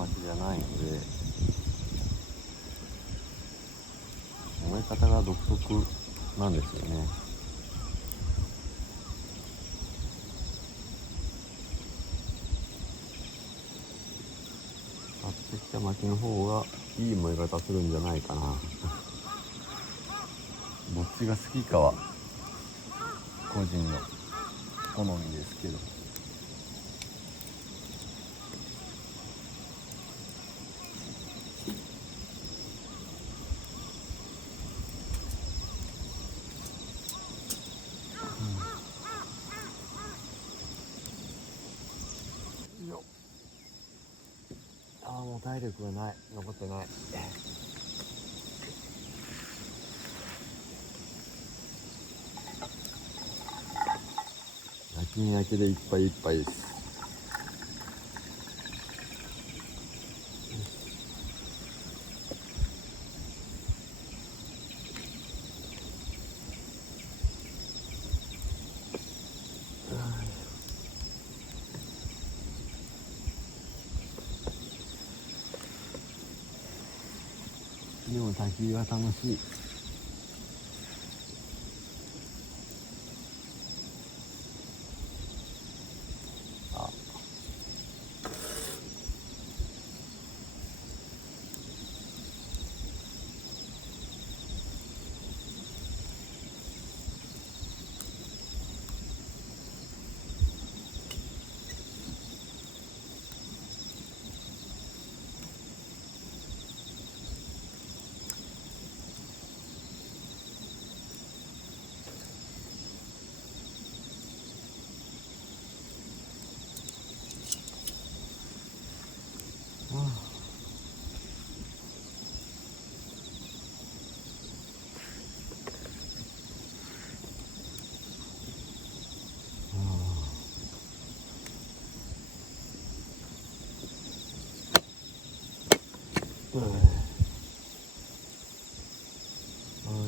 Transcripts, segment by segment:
巻きじゃないので、燃え方が独特なんですよね。買ってきた薪の方がいい燃え方するんじゃないかな。どっちが好きかは個人の好みですけど。もう体力がない、残ってない。焼き焼きでいっぱいいっぱいです。でも焚き火は楽しい。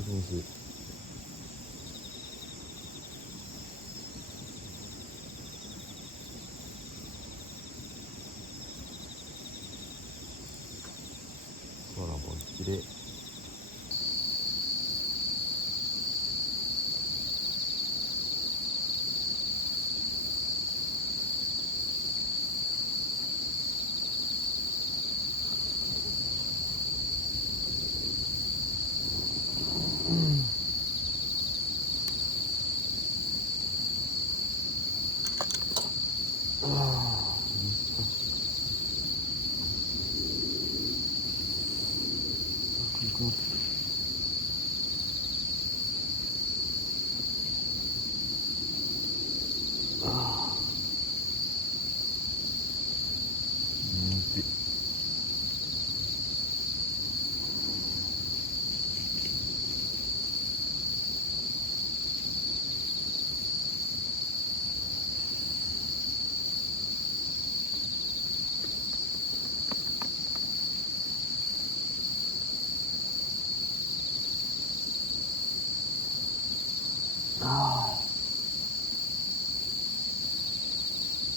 気持ちいい。空も綺麗。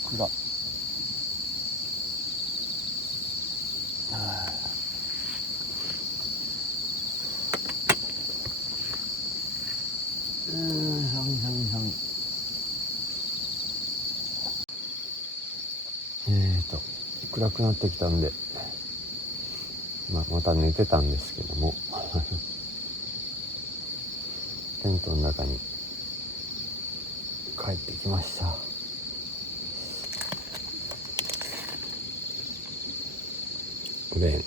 暗。寒い寒い寒い。暗くなってきたんで、また寝てたんですけどもテントの中に帰ってきました。おでん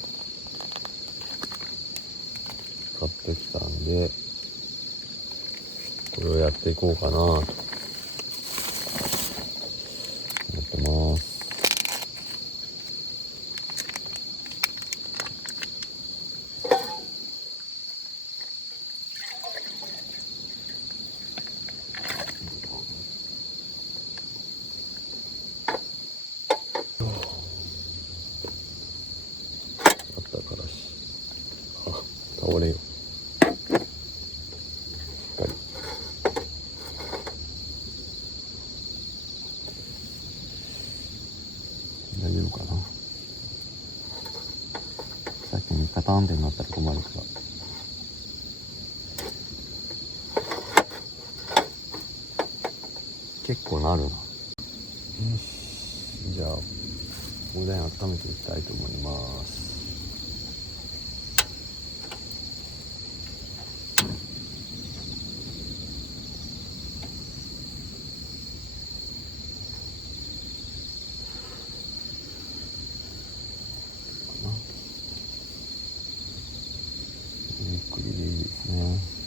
買ってきたんで、これをやっていこうかなと思ってます。あったからし、倒れよ。大丈夫かな。カタンってなったら困るから。結構なるな。よし、じゃあおでん温めていきたいと思います。ゆっくりでいいですね。